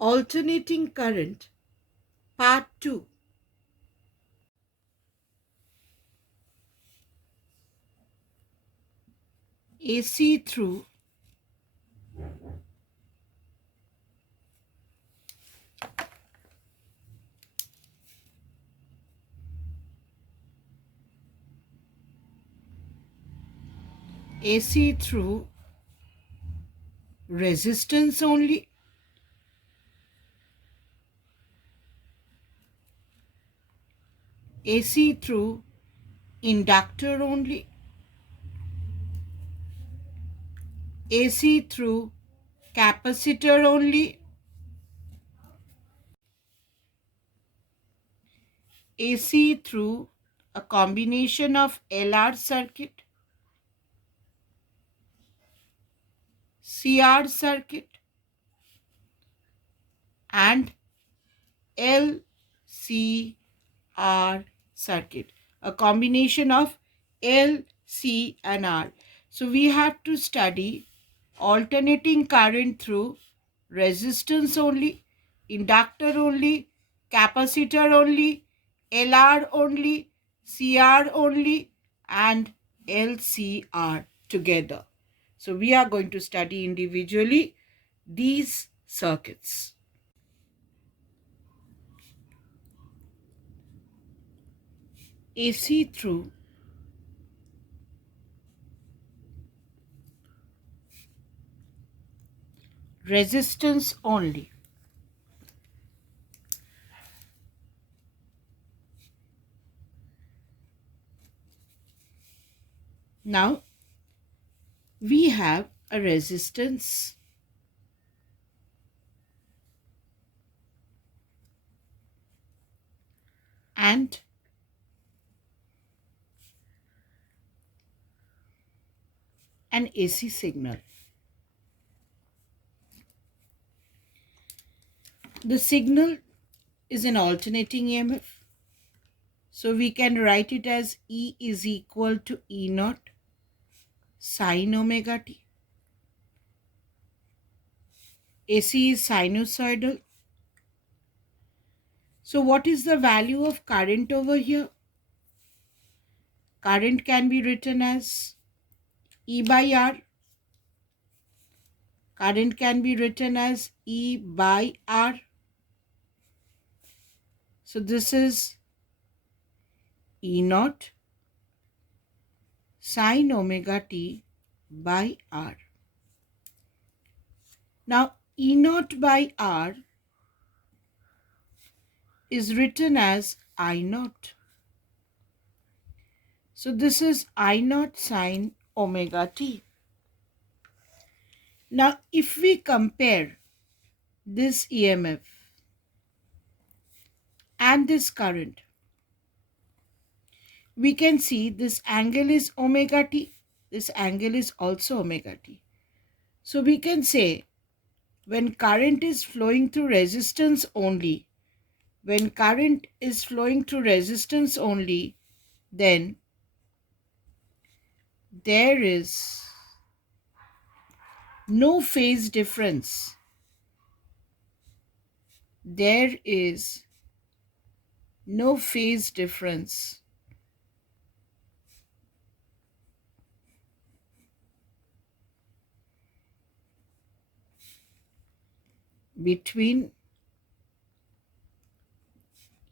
Alternating current, part 2. AC through AC through resistance only, AC through inductor only, AC through capacitor only, AC through a combination of LR circuit, CR circuit, and LCR circuit, a combination of L, C, and R. So we have to study alternating current through resistance only, inductor only, capacitor only, LR only, CR only, and LCR together. So we are going to study individually these circuits. AC through resistance only. Now we have a resistance and an AC signal. The signal is an alternating EMF. So we can write it as E is equal to E naught sine omega t. AC is sinusoidal. So what is the value of current over here? Current can be written as E by R. Current can be written as E by R. So this is E naught sine omega t by R. Now E naught by R is written as I naught. So this is I naught sine omega t. Now if we compare this EMF and this current, we can see this angle is omega t, this angle is also omega t. So we can say when current is flowing through resistance only, then there is no phase difference. There is no phase difference between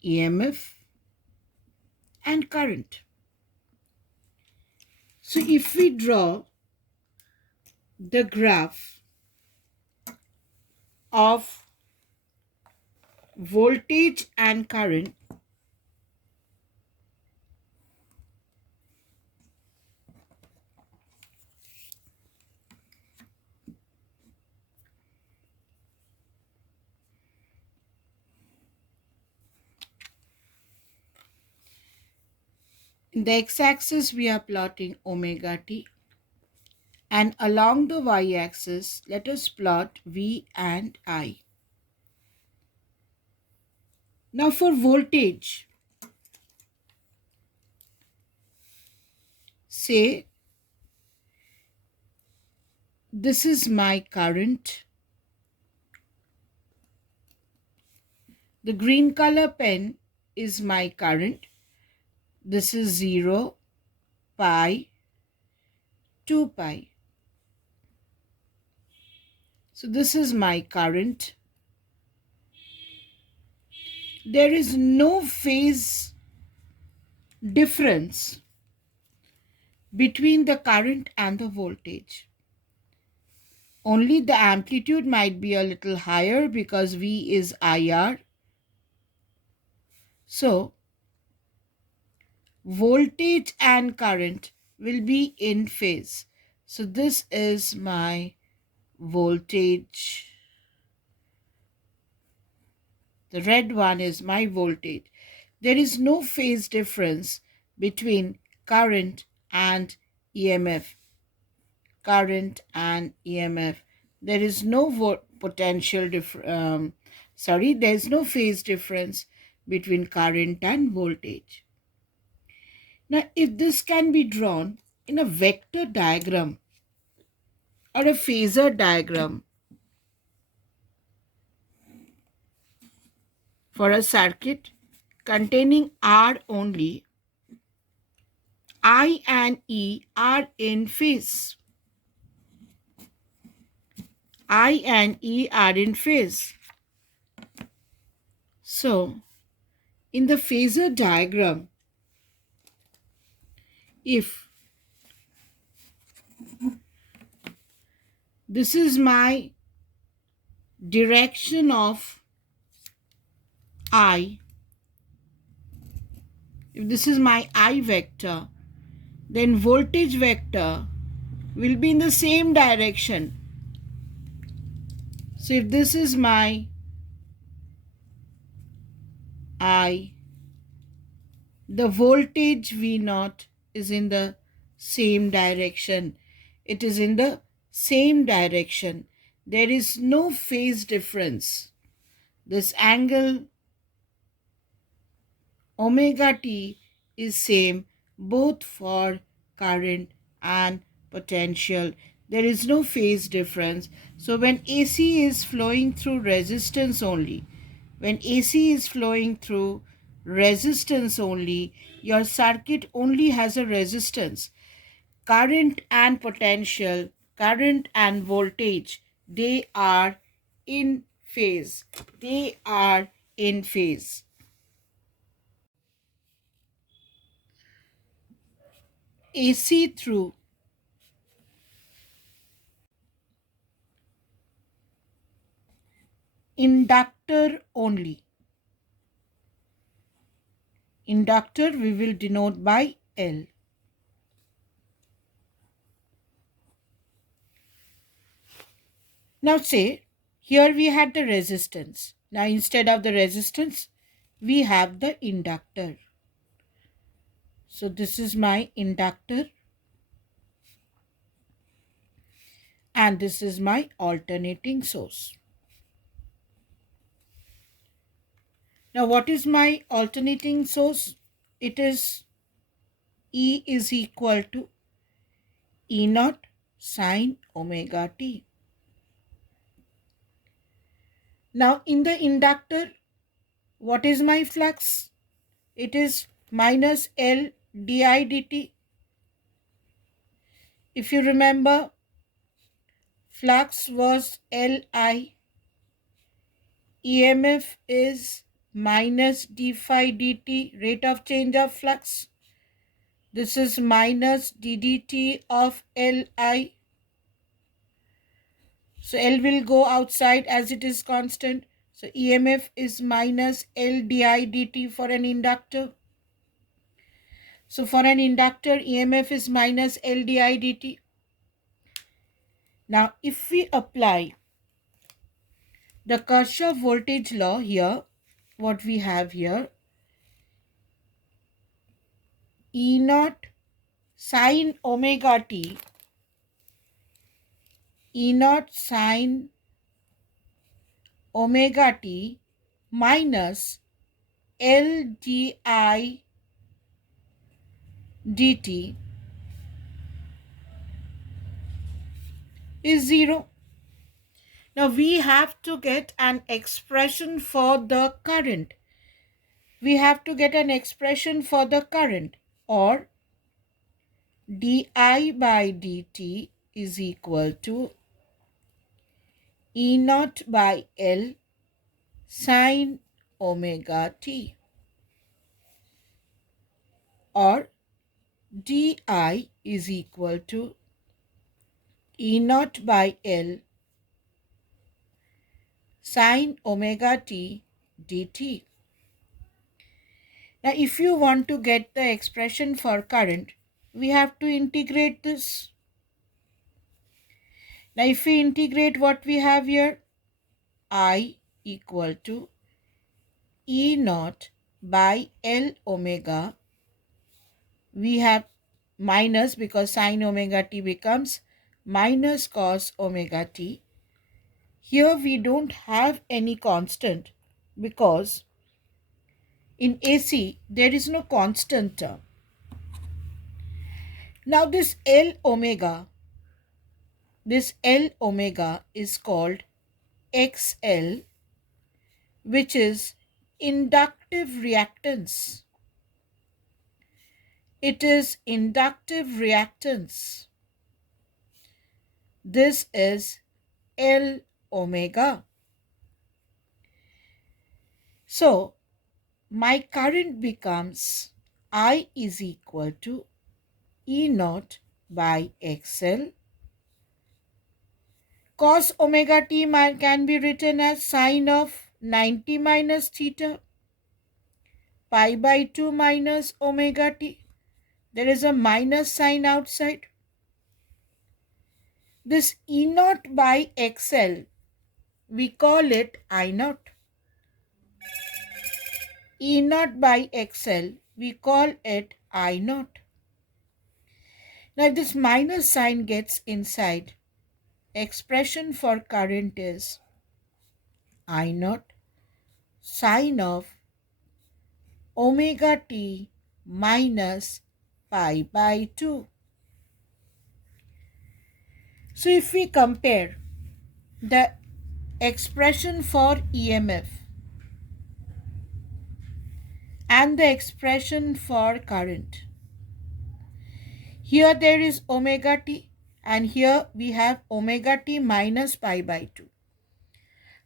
EMF and current. So if we draw the graph of voltage and current, in the x-axis we are plotting omega t, and along the y-axis let us plot V and I. Now for voltage, say this is my current The green color pen is my current. This is 0, pi, 2 pi. So this is my current. There is no phase difference between the current and the voltage. Only the amplitude might be a little higher because V is IR. So voltage and current will be in phase. So this is my voltage. The red one is my voltage. There is no phase difference between current and EMF. Current and EMF. There is no potential there is no phase difference between current and voltage. Now, if this can be drawn in a vector diagram or a phasor diagram for a circuit containing R only, I and E are in phase. I and E are in phase. So, in the phasor diagram, if this is my direction of I, if this is my I vector, then voltage vector will be in the same direction. So if this is my I, the voltage V0 is in the same direction. It is in the same direction. There is no phase difference. This angle omega t is same both for current and potential. There is no phase difference. So when AC is flowing through resistance only, when AC is flowing through resistance only, your circuit only has a resistance. Current and potential, current and voltage, they are in phase. They are in phase. AC through inductor only. Inductor we will denote by L. Now say, here we had the resistance. Now instead of the resistance, we have the inductor. So this is my inductor. And this is my alternating source. Now what is my alternating source? It is E is equal to E naught sine omega t. Now in the inductor, what is my flux? It is minus L di dt. If you remember, flux was Li, EMF is minus d phi dt, rate of change of flux. This is minus ddt of Li. So L will go outside as it is constant. So EMF is minus L di dt for an inductor. So for an inductor, EMF is minus L di dt. Now if we apply the Kirchhoff voltage law here, what we have here, E naught sine omega t, E naught sine omega t minus L di dt is 0. Now we have to get an expression for the current. We have to get an expression for the current, or di by dt is equal to E naught by L sine omega t, or di is equal to E naught by L sine omega t dt. Now, if you want to get the expression for current, we have to integrate this. Now, if we integrate what we have here, I equal to E naught by L omega. We have minus because sine omega t becomes minus cos omega t. Here we don't have any constant because in AC there is no constant term. Now this L omega is called XL, which is inductive reactance. It is inductive reactance. This is L omega. So my current becomes I is equal to E naught by XL. Cos omega t can be written as sine of 90 minus theta, pi by 2 minus omega t. There is a minus sign outside. This E naught by XL, we call it I naught. E naught by XL, we call it I naught. Now if this minus sign gets inside, expression for current is I naught sine of omega t minus pi by 2. So if we compare the expression for EMF and the expression for current, here there is omega t and here we have omega t minus pi by 2.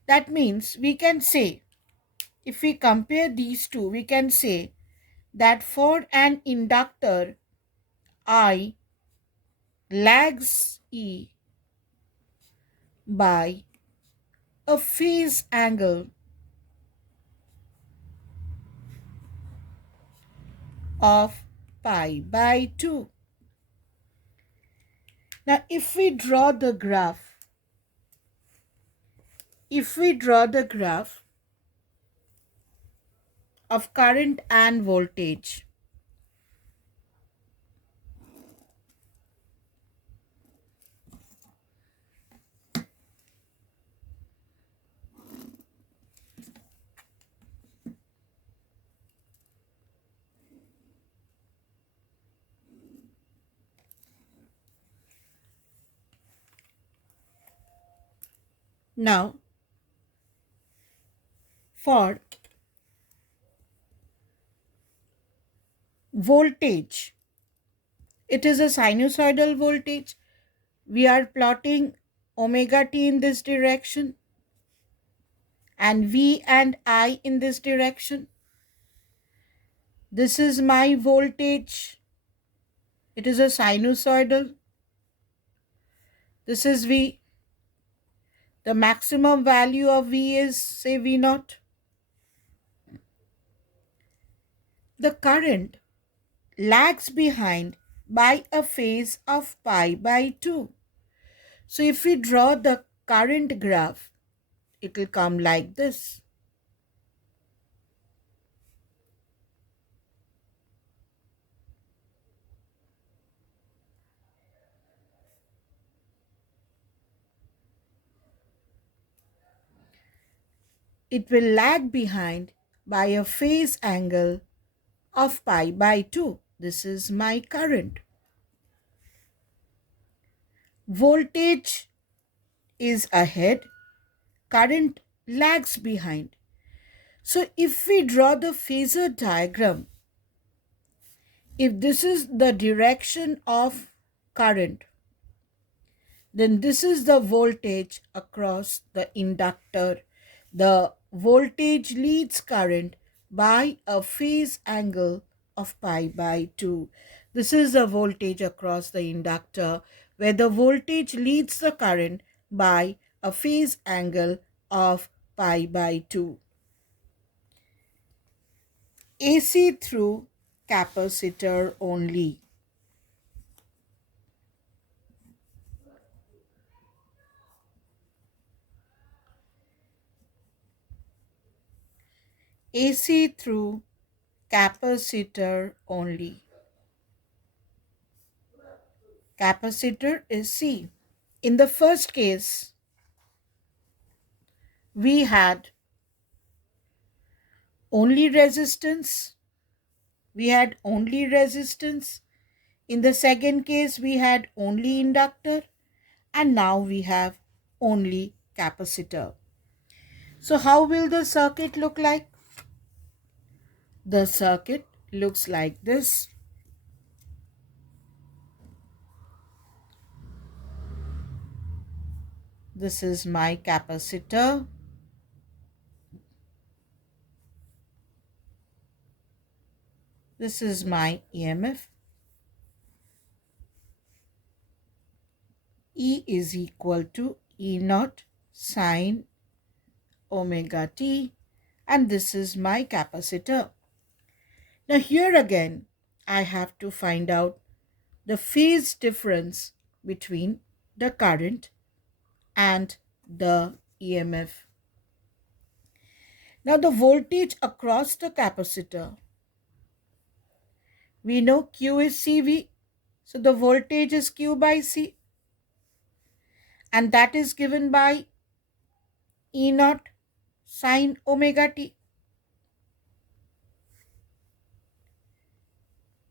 That means we can say, if we compare these two, we can say that for an inductor, I lags E by a phase angle of pi by 2. Now if we draw the graph of current and voltage, now for voltage, it is a sinusoidal voltage. We are plotting omega t in this direction and V and I in this direction. This is my voltage. It is a sinusoidal. This is V. The maximum value of V is, say, V naught. The current lags behind by a phase of pi by 2. So if we draw the current graph, it will come like this. It will lag behind by a phase angle of pi by 2. This is my current. Voltage is ahead current lags behind. So if we draw the phasor diagram, if this is the direction of current, then this is the voltage across the inductor. The voltage leads current by a phase angle of pi by 2. This is the voltage across the inductor where the voltage leads the current by a phase angle of pi by 2. AC through capacitor only. AC through capacitor only. Capacitor is C. In the first case, we had only resistance. We had only resistance. In the second case, we had only inductor. And now we have only capacitor. So how will the circuit look like? The circuit looks like this. This is my capacitor. This is my EMF. E is equal to E naught sine omega t, and this is my capacitor. Now here again, I have to find out the phase difference between the current and the EMF. Now the voltage across the capacitor, we know Q is CV, so the voltage is Q by C, and that is given by E naught sine omega t.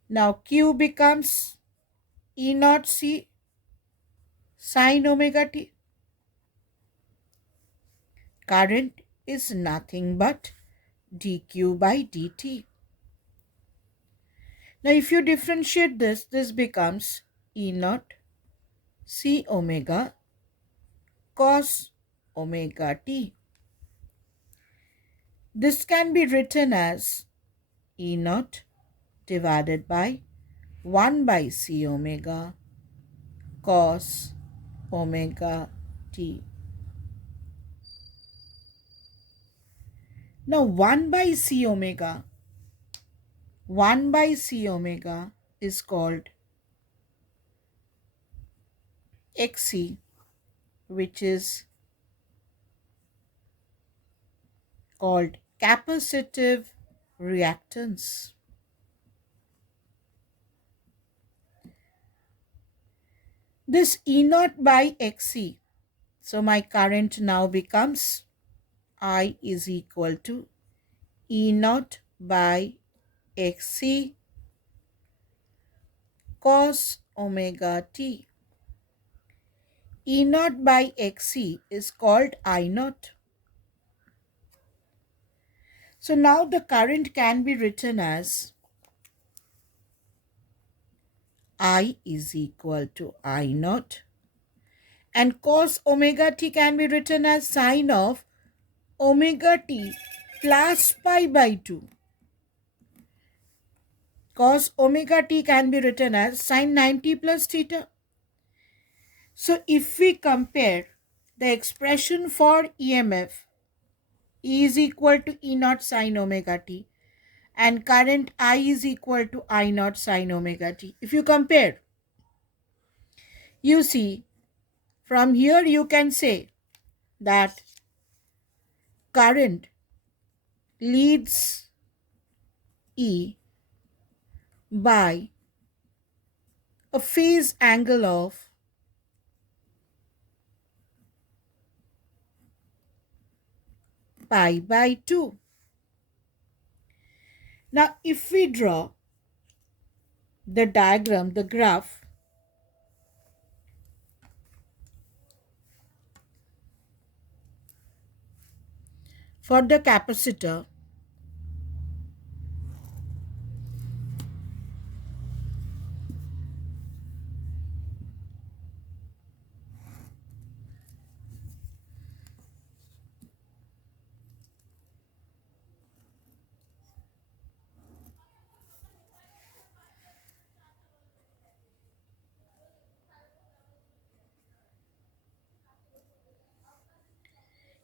Now Q becomes E naught C sine omega t. Current is nothing but dq by dt. Now if you differentiate this, this becomes E naught C omega cos omega t. This can be written as E naught divided by 1 by C omega cos omega t. Now 1 by C omega is called Xc, which is called capacitive reactance. This E naught by Xc, so my current now becomes I is equal to E naught by Xc cos omega t. E naught by Xc is called I naught. So now the current can be written as I is equal to I naught, and cos omega t can be written as sine of omega t plus pi by 2. Cos omega t can be written as sine 90 plus theta. So if we compare the expression for EMF, E is equal to E naught sine omega t, and current I is equal to I naught sine omega t. If you compare, you see from here you can say that current leads E by a phase angle of pi by 2. Now if we draw the diagram, the graph, For the capacitor,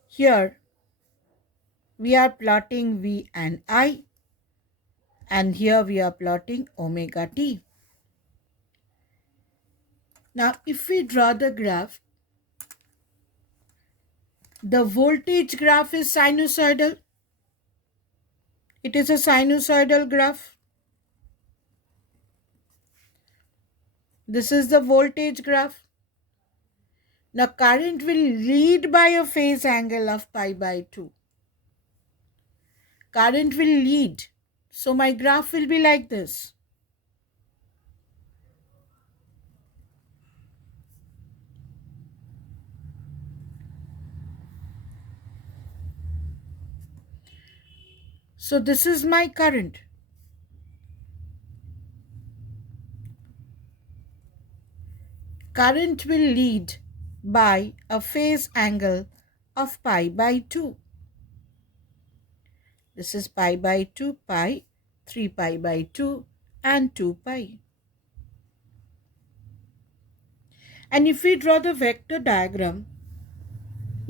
here we are plotting V and I, and here we are plotting omega t. Now, if we draw the graph, the voltage graph is sinusoidal. It is a sinusoidal graph. This is the voltage graph. Now, current will lead by a phase angle of pi by 2. Current will lead. So, my graph will be like this. So, this is my current. Current will lead by a phase angle of pi by 2. This is pi by 2, pi, 3 pi by 2 and 2 pi. And if we draw the vector diagram,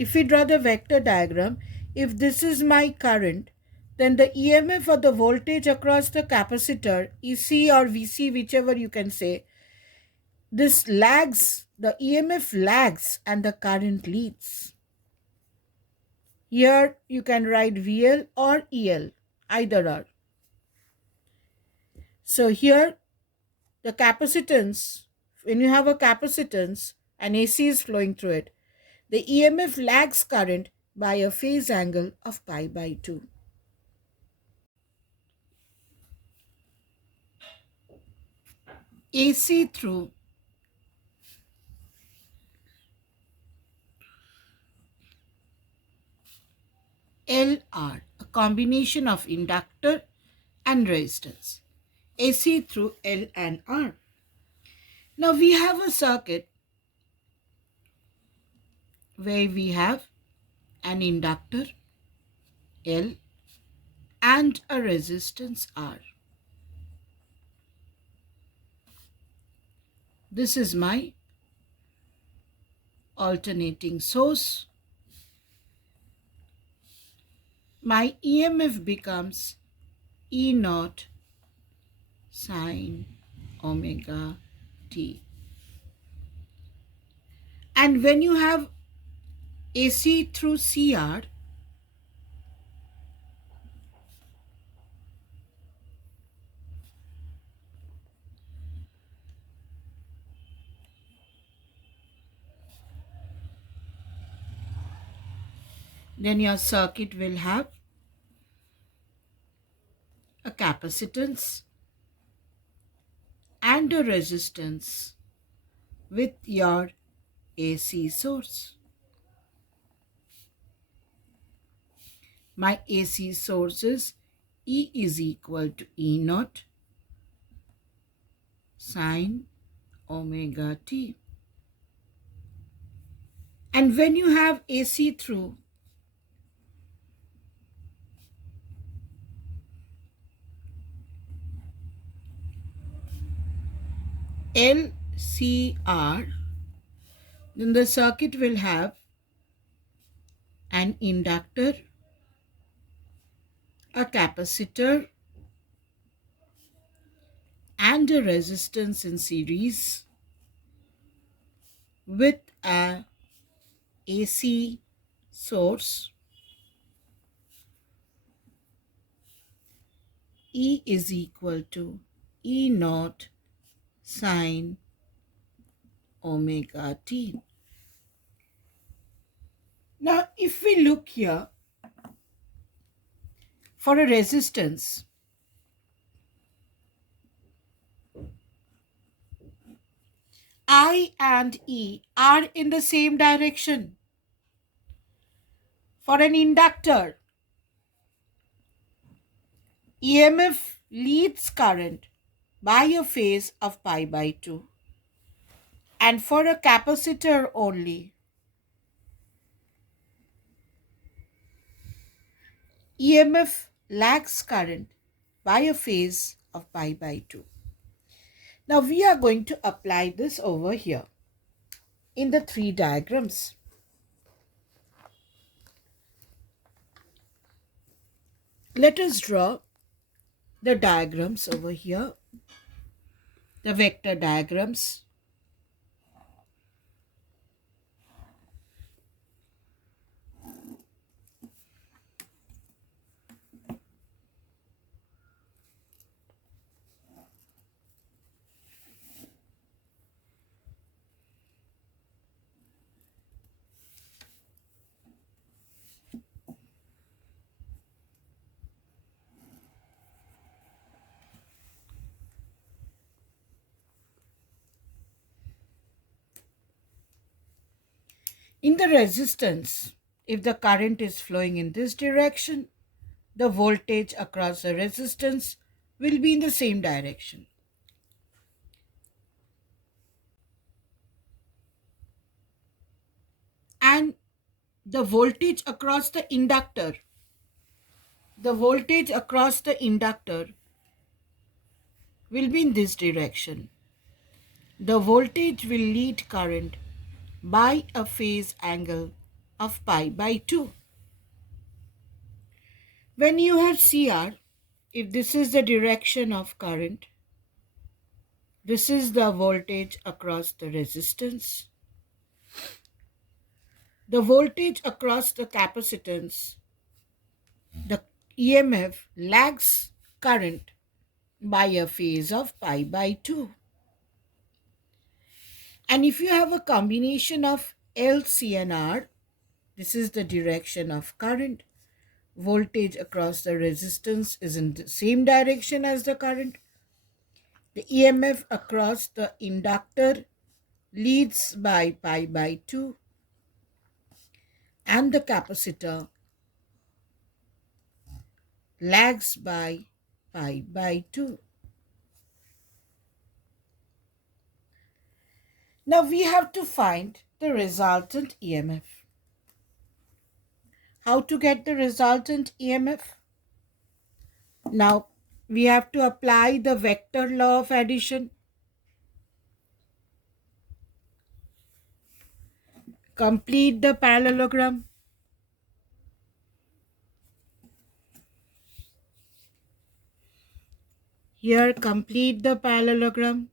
if this is my current, then the EMF or the voltage across the capacitor, EC or VC, whichever you can say, this lags, the EMF lags and the current leads. Here you can write VL or EL, either or. So here the capacitance, when you have a capacitance and AC is flowing through it, the EMF lags current by a phase angle of pi by 2. AC through LR, a combination of inductor and resistance. AC through L and R. Now we have a circuit where we have an inductor L and a resistance R. This is my alternating source. My EMF becomes E naught sine omega t. And when you have AC through CR, then your circuit will have a capacitance and a resistance with your AC source. My AC source is E is equal to E naught sine omega t. And when you have AC through LCR, then the circuit will have an inductor, a capacitor, and a resistance in series with a AC source. E is equal to E naught sine omega t. Now, if we look here for a resistance, I and E are in the same direction. For an inductor, EMF leads current by a phase of pi by 2. And for a capacitor only, EMF lags current by a phase of pi by 2. Now we are going to apply this over here in the three diagrams. Let us draw the diagrams over here, the vector diagrams. In the resistance, if the current is flowing in this direction, the voltage across the resistance will be in the same direction. And the voltage across the inductor will be in this direction. The voltage will lead current by a phase angle of pi by 2. When you have CR, if this is the direction of current, this is the voltage across the resistance. The voltage across the capacitance, the EMF lags current by a phase of pi by 2. And if you have a combination of L, C and R, this is the direction of current. Voltage across the resistance is in the same direction as the current. The EMF across the inductor leads by pi by 2 and the capacitor lags by pi by 2. Now we have to find the resultant EMF. How to get the resultant EMF? Now we have to apply the vector law of addition. Complete the parallelogram. Here, complete the parallelogram.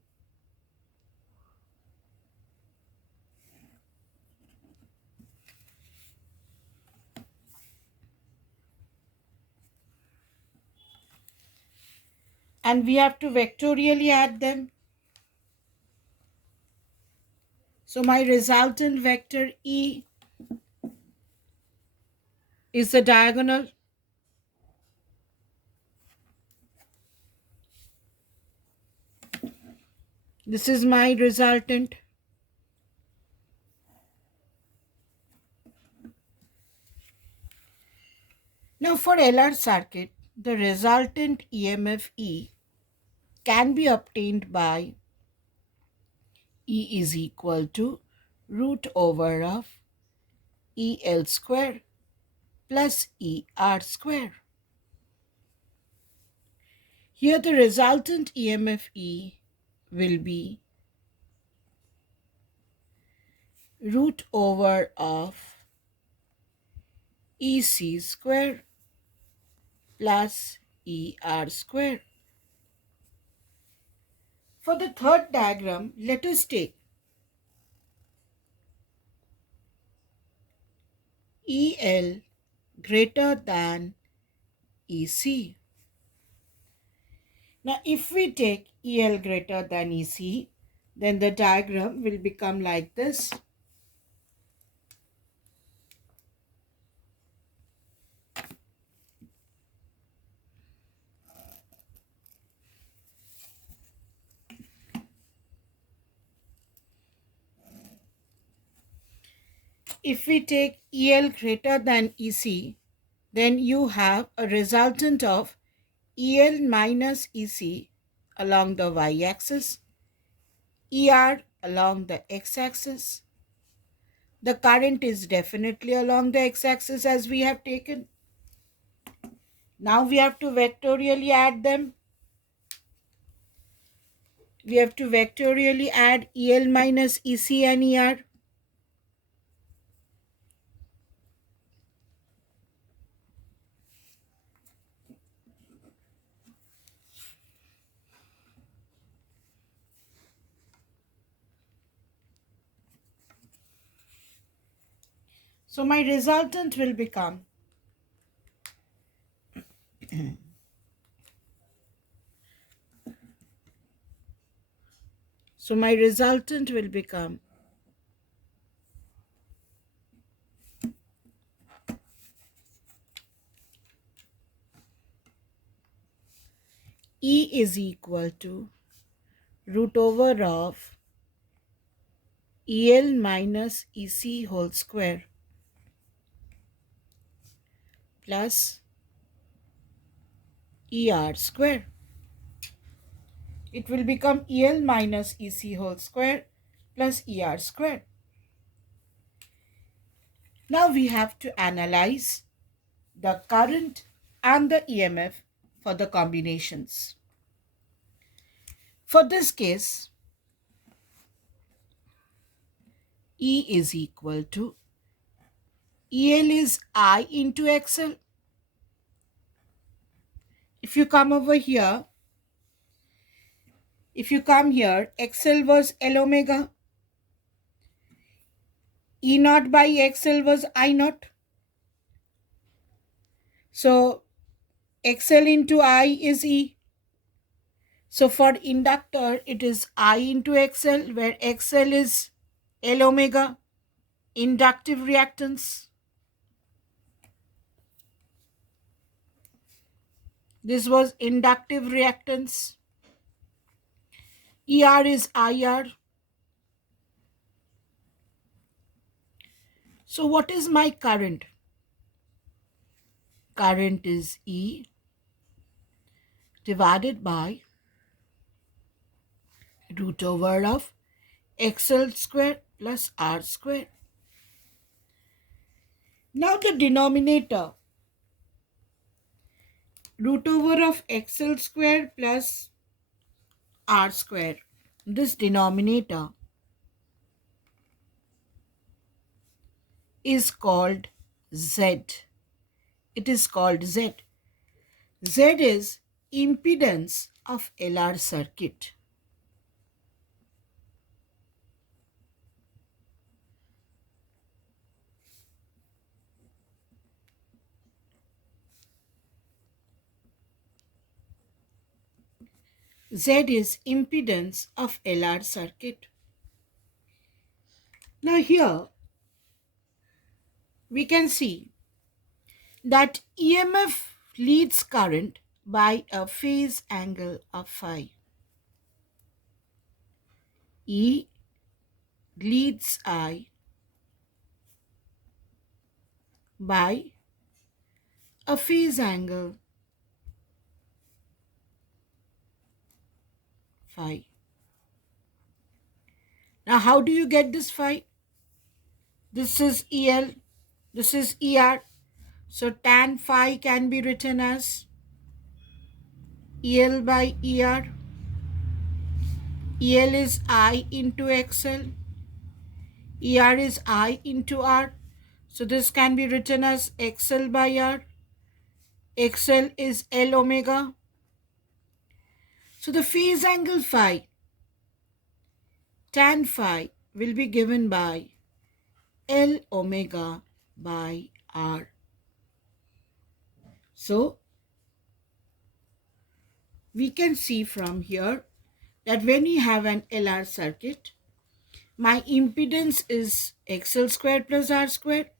And we have to vectorially add them. So my resultant vector E is the diagonal. This is my resultant. Now for LR circuit, the resultant EMF E can be obtained by E is equal to root over of EL square plus ER square. Here the resultant EMF E will be root over of EC square plus ER square. For the third diagram, let us take EL greater than EC. Now, if we take EL greater than EC, then the diagram will become like this. If we take EL greater than EC, then you have a resultant of EL minus EC along the y-axis, ER along the x-axis. The current is definitely along the x-axis as we have taken. Now we have to vectorially add them. We have to vectorially add EL minus EC and ER. So my resultant will become E is equal to root over of EL minus EC whole square plus ER square. It will become EL minus EC whole square plus ER square. Now we have to analyze the current and the EMF for the combinations. For this case, E is equal to EL is I into XL. If you come here, XL was L omega. E naught by XL was I naught. So XL into I is E. So for inductor, it is I into XL, where XL is L omega, inductive reactance. This was inductive reactance. ER is IR. So what is my current? Current is E divided by root over of XL square plus R square. Now the denominator, root over of XL square plus R square. This denominator is called Z. It is called Z. Z is impedance of LR circuit. Z is impedance of LR circuit. Now here we can see that EMF leads current by a phase angle of phi. E leads I by a phase angle phi. Now how do you get this phi? This is EL, this is ER. So tan phi can be written as EL by ER. EL is I into XL. ER is I into R. So this can be written as XL by R. XL is L omega. So the phase angle phi, tan phi, will be given by L omega by R. So we can see from here that when you have an LR circuit, my impedance is XL square plus R square.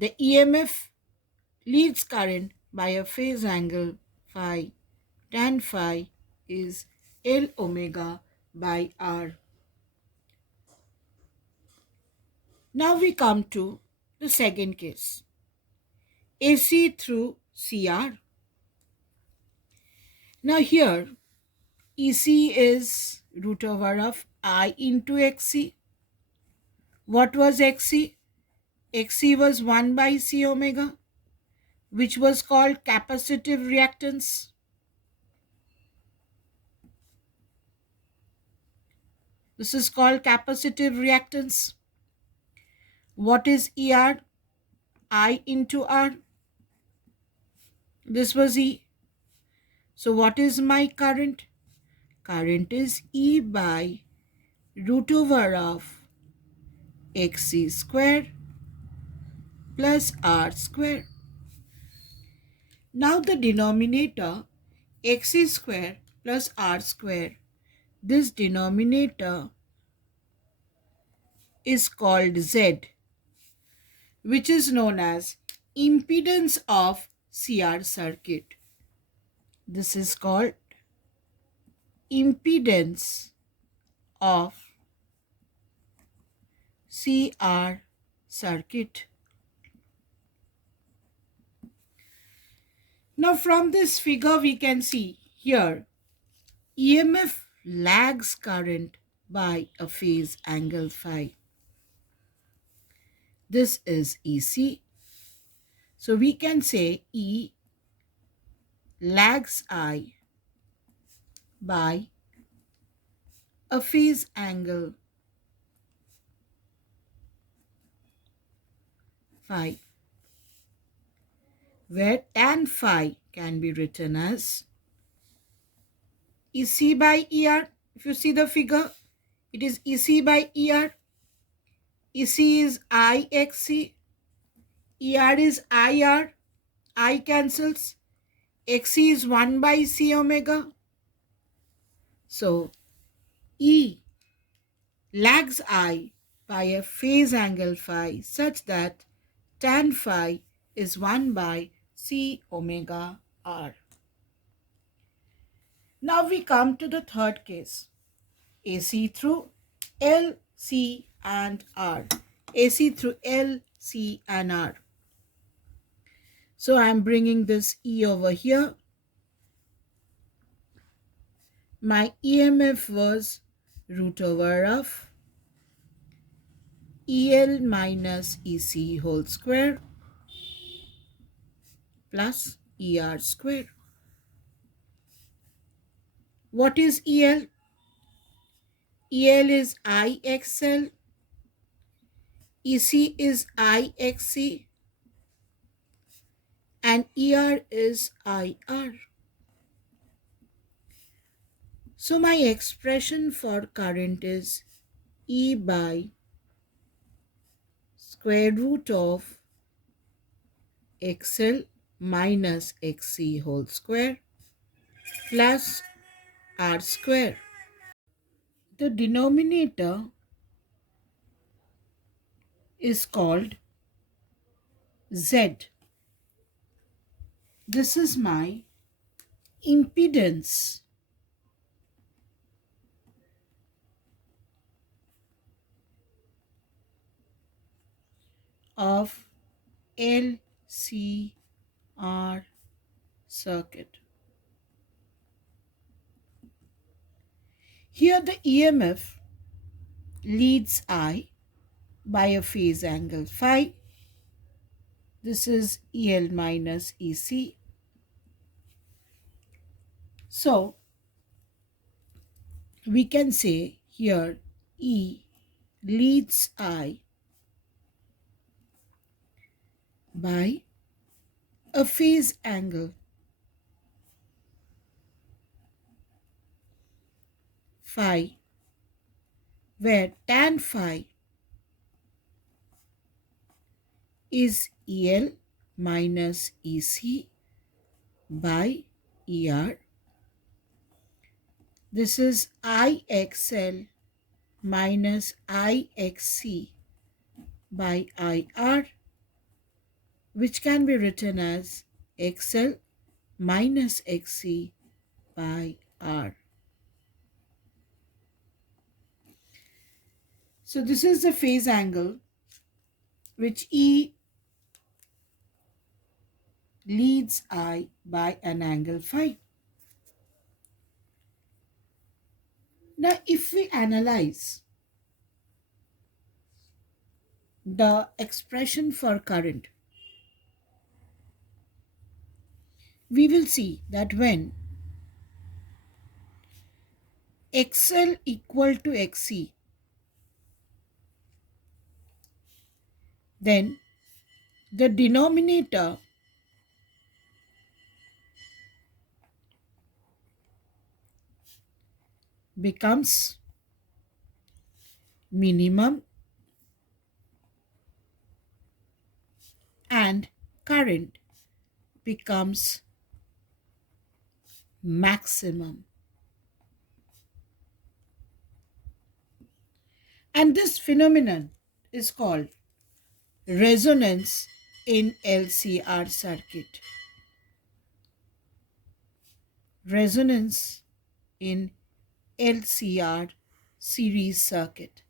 The EMF leads current by a phase angle phi. Tan phi is L omega by R. Now we come to the second case. AC through CR. Now here EC is root over of I into XC. What was XC? XC was 1 by C omega, which was called capacitive reactance. This is called capacitive reactance. What is ER? I into R. This was E. So what is my current? Current is E by root over of XC square plus R square. Now the denominator XC square plus R square, this denominator is called Z, which is known as impedance of CR circuit. This is called impedance of CR circuit. Now from this figure we can see here EMF lags current by a phase angle phi. This is EC. So we can say E lags I by a phase angle phi, where tan phi can be written as EC by ER. If you see the figure, it is EC by ER. EC is IXC, ER is IR, I cancels, XC is 1 by C omega. So E lags I by a phase angle phi such that tan phi is 1 by C omega R. Now we come to the third case, AC through L, C and R. AC through L, C and R. So I am bringing this E over here. My EMF was root over of EL minus EC whole square plus ER square. What is EL? EL is IXL, EC is IXC, and ER is IR. So my expression for current is E by square root of XL minus XC whole square plus R square. The denominator is called Z. This is my impedance of LCR circuit. Here the EMF leads I by a phase angle phi. This is EL minus EC. So we can say here E leads I by a phase angle phi, where tan phi is EL minus EC by ER. This is IXL minus IXC by IR, which can be written as XL minus XC by R. So this is the phase angle which E leads I by an angle phi. Now, if we analyze the expression for current, we will see that when XL equal to XC, then the denominator becomes minimum and current becomes maximum. And this phenomenon is called resonance in LCR circuit. Resonance in LCR series circuit.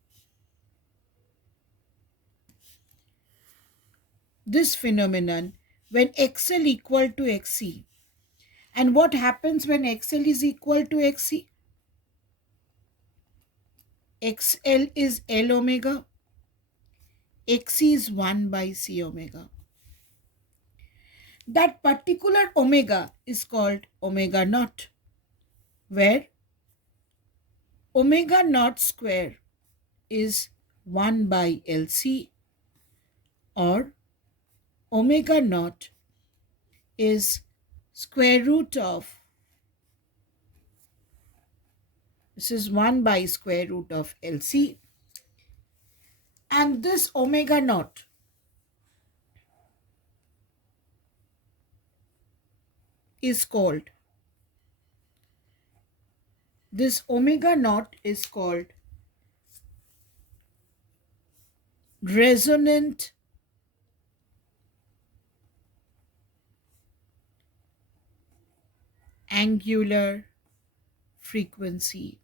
This phenomenon when XL equal to XC. And what happens when XL is equal to XC? XL is L omega, XC is 1 by C omega. That particular omega is called omega naught, where omega naught square is 1 by LC, or omega naught is square root of, this is 1 by square root of LC, and this omega naught is called, this omega naught is called resonant angular frequency.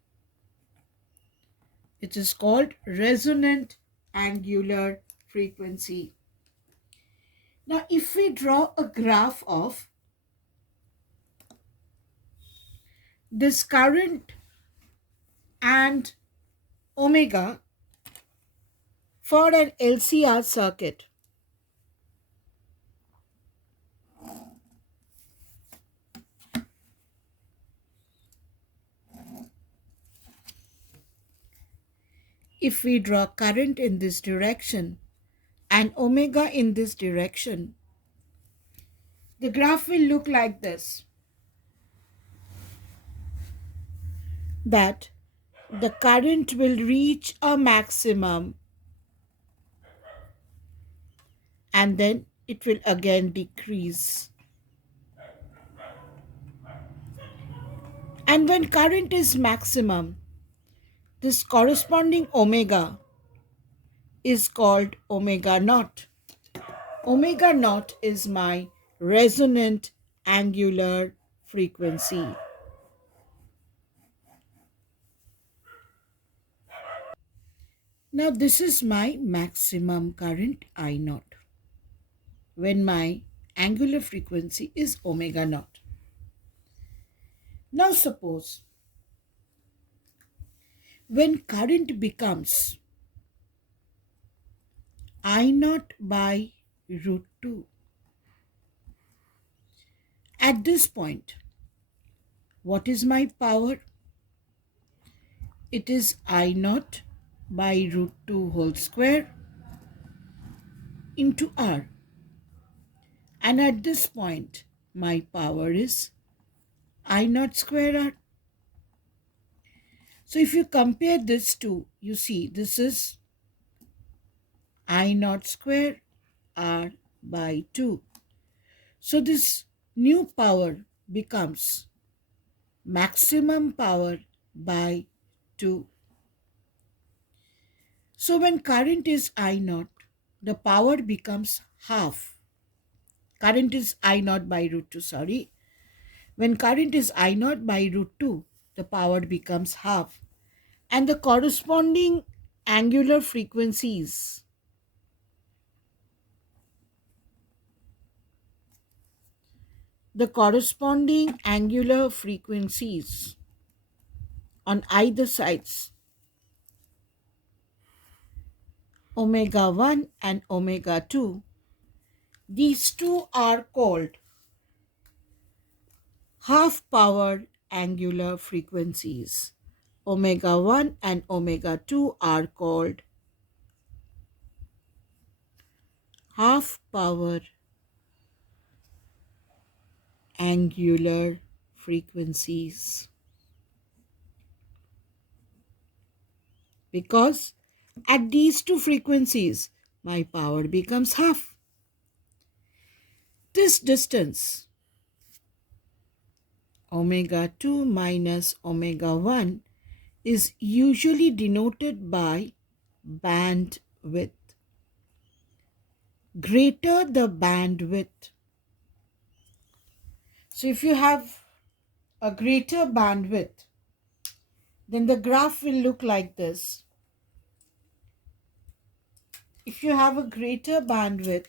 It is called resonant angular frequency. Now, if we draw a graph of this current and omega for an LCR circuit, if we draw current in this direction and omega in this direction, the graph will look like this. That the current will reach a maximum and then it will again decrease. And when current is maximum, this corresponding omega is called omega naught. Omega naught is my resonant angular frequency. Now this is my maximum current I naught when my angular frequency is omega naught. Now suppose when current becomes I naught by root 2, at this point, what is my power? It is I naught by root 2 whole square into R. And at this point, my power is I naught square R. So if you compare this two, you see this is I naught square R by 2. So this new power becomes maximum power by 2. So when current is I naught, the power becomes half. Current is I naught by root 2, sorry. When current is I naught by root 2, the power becomes half. And the corresponding angular frequencies on either sides, omega 1 and omega 2. These two are called half power angular frequencies. Omega 1 and omega 2 are called half power angular frequencies because at these two frequencies my power becomes half. This distance, omega 2 minus omega 1, is usually denoted by bandwidth. Greater the bandwidth, so if you have a greater bandwidth, then the graph will look like this. If you have a greater bandwidth,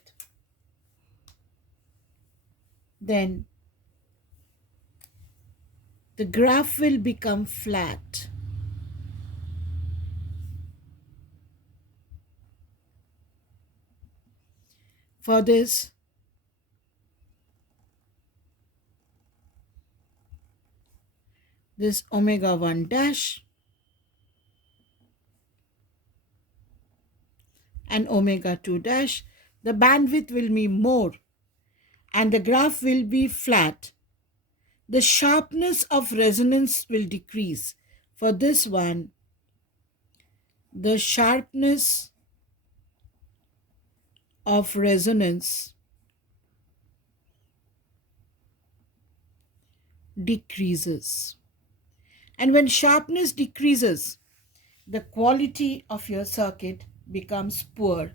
then the graph will become flat. For this, this omega 1 dash and omega 2 dash, the bandwidth will be more and the graph will be flat. The sharpness of resonance will decrease. For this one, the sharpness of resonance decreases. And when sharpness decreases, the quality of your circuit becomes poor.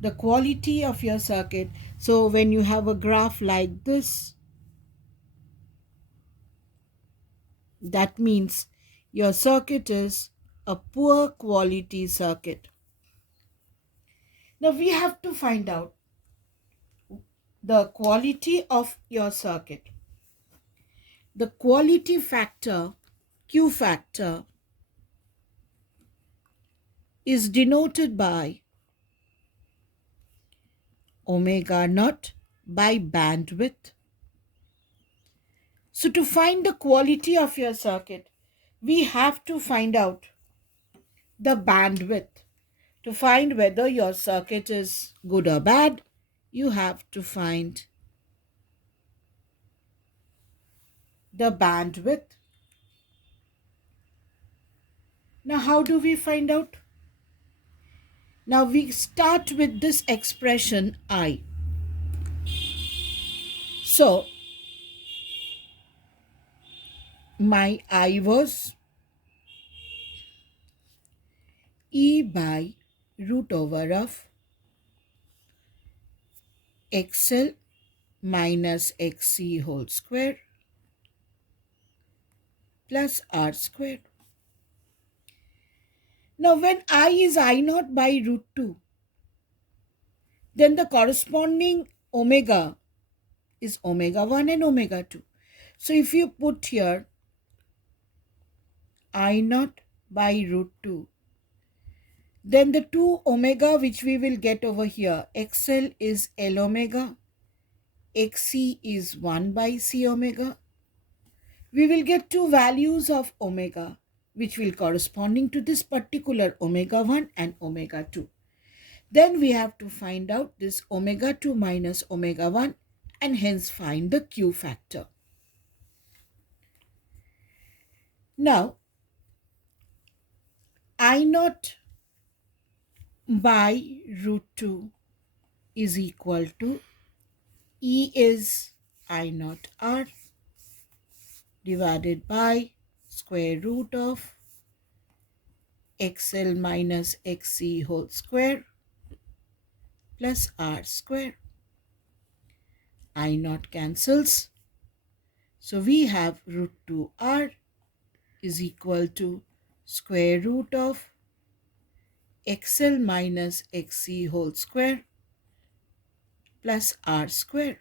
The quality of your circuit, so when you have a graph like this, that means your circuit is a poor quality circuit. Now we have to find out the quality of your circuit. The quality factor, Q factor, is denoted by omega naught by bandwidth. So to find the quality of your circuit, we have to find out the bandwidth. To find whether your circuit is good or bad, you have to find the bandwidth. Now, how do we find out? Now, we start with this expression I. So, my I was E by root over of XL minus XC whole square plus R square. Now, when I is I naught by root 2, then the corresponding omega is omega 1 and omega 2. So, if you put here I naught by root 2, then the 2 omega which we will get over here, XL is L omega, XC is 1 by C omega. We will get two values of omega which will corresponding to this particular omega 1 and omega 2. Then we have to find out this omega 2 minus omega 1 and hence find the Q factor. Now, I naught by root 2 is equal to E is I naught R divided by square root of XL minus XC whole square plus R square. I naught cancels. So we have root 2R is equal to square root of XL minus XC whole square plus R square.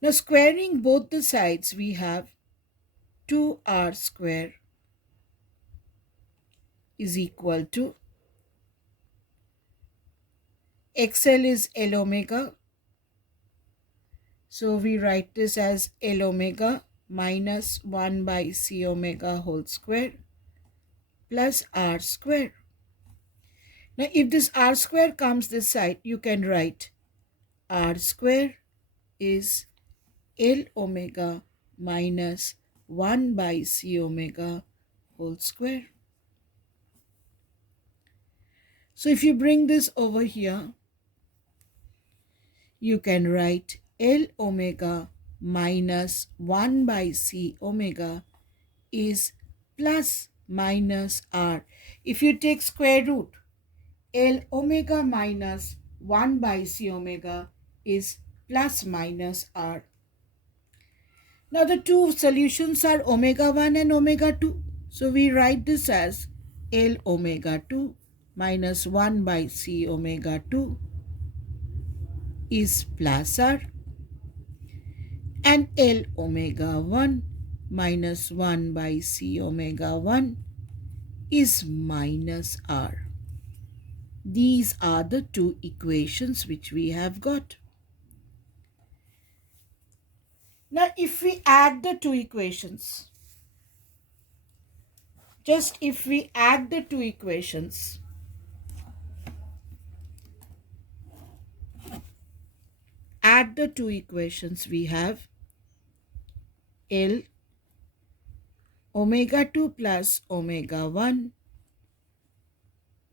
Now squaring both the sides, we have 2r square is equal to XL is L omega. So we write this as L omega minus 1 by C omega whole square plus R square. Now if this R square comes this side, you can write R square is L omega minus 1 by C omega whole square. So if you bring this over here, you can write L omega minus 1 by C omega is plus minus R. If you take square root, L omega minus 1 by C omega is plus minus R. Now the two solutions are omega 1 and omega 2. So we write this as L omega 2 minus 1 by C omega 2 is plus R, and L omega 1 minus 1 by C omega 1 is minus R. These are the two equations which we have got. Now if we add the two equations, just if we add the two equations, we have L omega 2 plus omega 1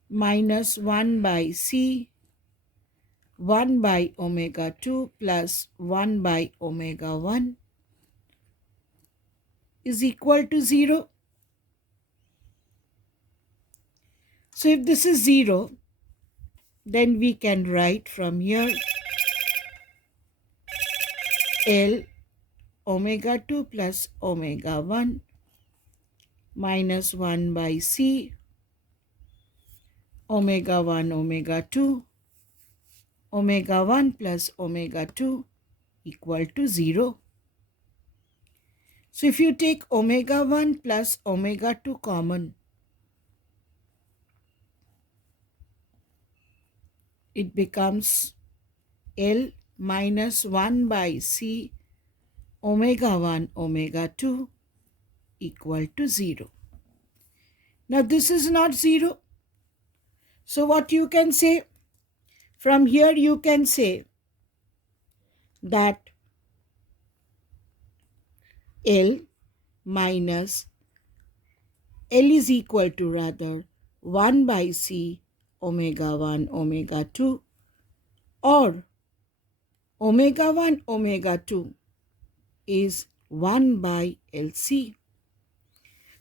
minus 1 by C 1 by omega 2 plus 1 by omega 1 is equal to 0. So if this is 0, then we can write from here L omega 2 plus omega 1 minus 1 by C omega 1 omega 2 omega 1 plus omega 2 equal to 0. So if you take omega 1 plus omega 2 common, it becomes L minus 1 by C omega 1 omega 2 equal to 0. Now this is not 0. So what you can say? From here you can say that L minus L is equal to rather 1 by C omega 1 omega 2, or omega 1 omega 2 is 1 by LC.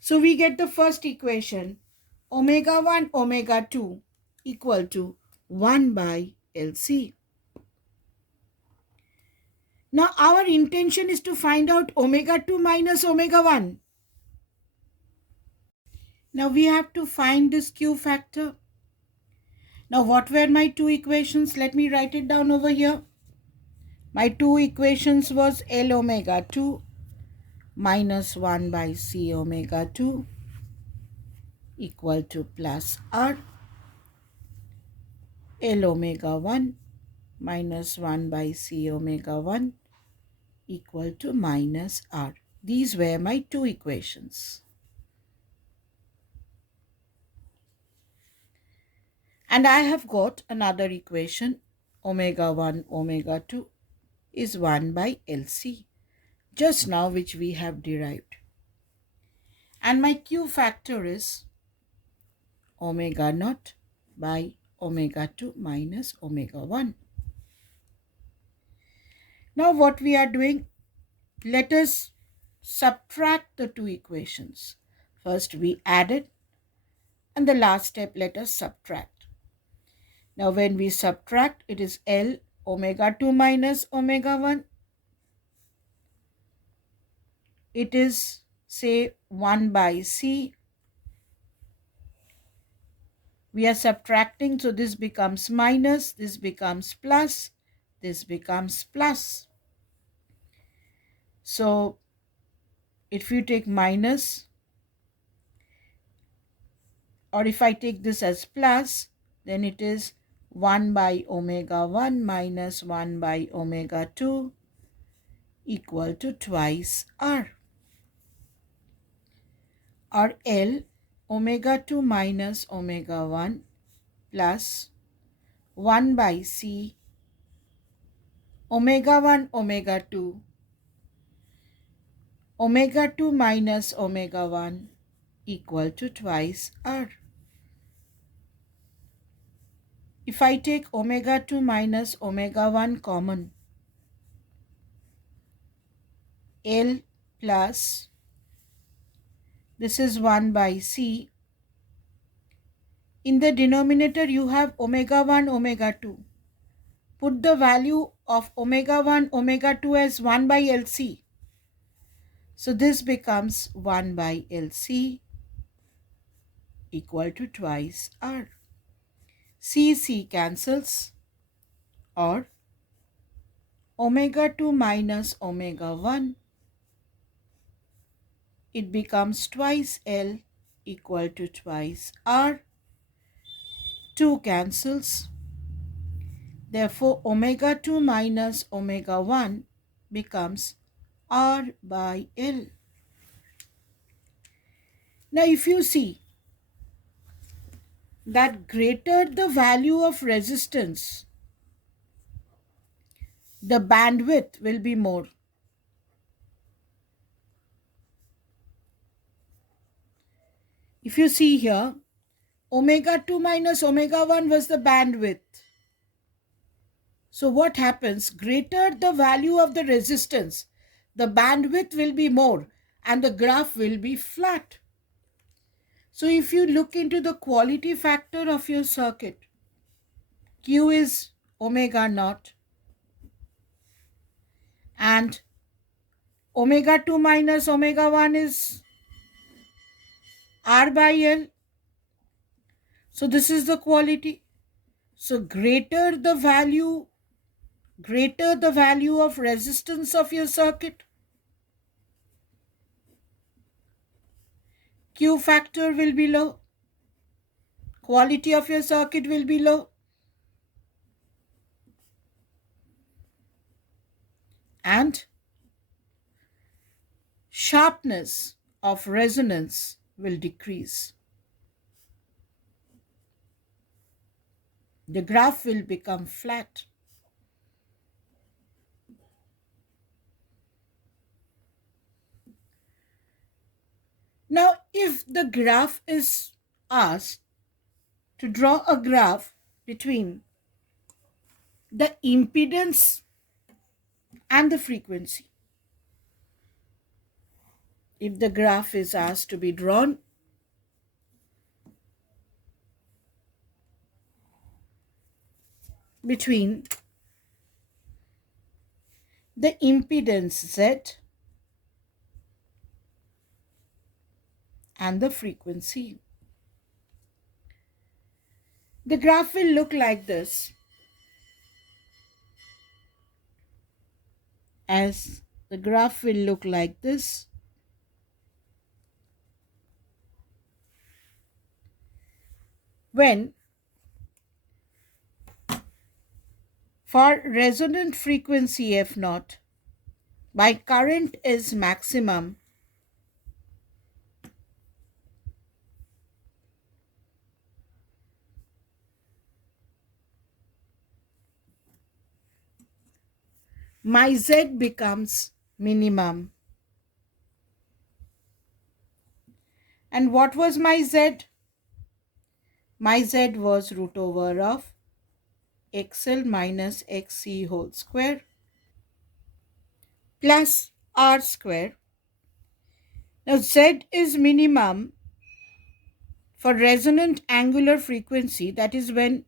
So we get the first equation, omega 1 omega 2 equal to 1 by LC. Now our intention is to find out omega 2 minus omega 1. Now we have to find this Q factor. Now what were my two equations? Let me write it down over here. My two equations was L omega 2 minus 1 by C omega 2 equal to plus R. L omega 1 minus 1 by C omega 1 equal to minus R. These were my two equations. And I have got another equation, omega 1 omega 2 is 1 by LC, just now which we have derived. And my Q factor is omega naught by omega 2 minus omega 1. Now what we are doing, let us subtract the two equations. First we added, and the last step let us subtract. Now when we subtract, it is L omega 2 minus omega 1. It is say 1 by C. We are subtracting, so this becomes minus, this becomes plus, this becomes plus. So if you take minus, or if I take this as plus, then it is 1 by omega 1 minus 1 by omega 2 equal to twice r. Or L, omega 2 minus omega 1 plus 1 by C, omega 1 omega 2, omega 2 minus omega 1 equal to twice r. If I take omega 2 minus omega 1 common, L plus, this is 1 by C. In the denominator you have omega 1 omega 2. Put the value of omega 1 omega 2 as 1 by LC. So this becomes 1 by LC equal to twice R. C cancels, or omega 2 minus omega 1, it becomes twice L equal to twice R. 2 cancels. Therefore, omega 2 minus omega 1 becomes R by L. Now, if you see that greater the value of resistance, the bandwidth will be more. If you see here, omega 2 minus omega 1 was the bandwidth. So what happens? Greater the value of the resistance, the bandwidth will be more and the graph will be flat. So if you look into the quality factor of your circuit, Q is omega naught and omega 2 minus omega 1 is R by L. So this is the quality. So greater the value of resistance of your circuit, Q factor will be low, quality of your circuit will be low, and sharpness of resonance will decrease. The graph will become flat. Now, if the graph is asked to draw a graph between the impedance and the frequency, if the graph is asked to be drawn between the impedance Z and the frequency, the graph will look like this. As the graph will look like this. When for resonant frequency F0, my current is maximum, my Z becomes minimum. And what was my Z? My Z was root over of XL minus XC whole square plus R square. Now Z is minimum for resonant angular frequency, that is when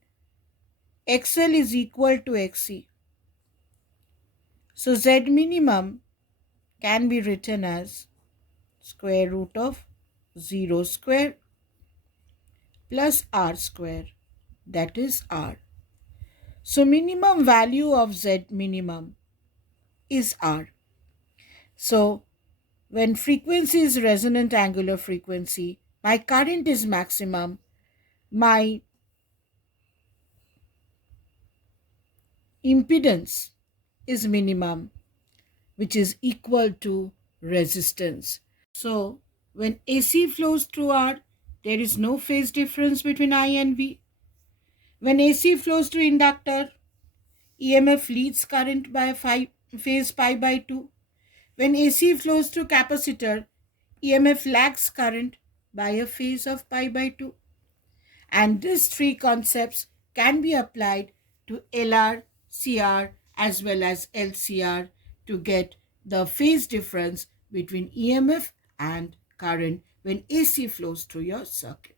XL is equal to XC. So Z minimum can be written as square root of 0 square plus R square, that is R. So minimum value of Z minimum is R. So When frequency is resonant angular frequency, my current is maximum, my impedance is minimum, which is equal to resistance. So, when AC flows through R, there is no phase difference between I and V. When AC flows through inductor, EMF leads current by phase pi by 2. When AC flows through capacitor, EMF lags current by a phase of pi by 2. And these three concepts can be applied to LR, CR as well as LCR to get the phase difference between EMF and current when AC flows through your circuit.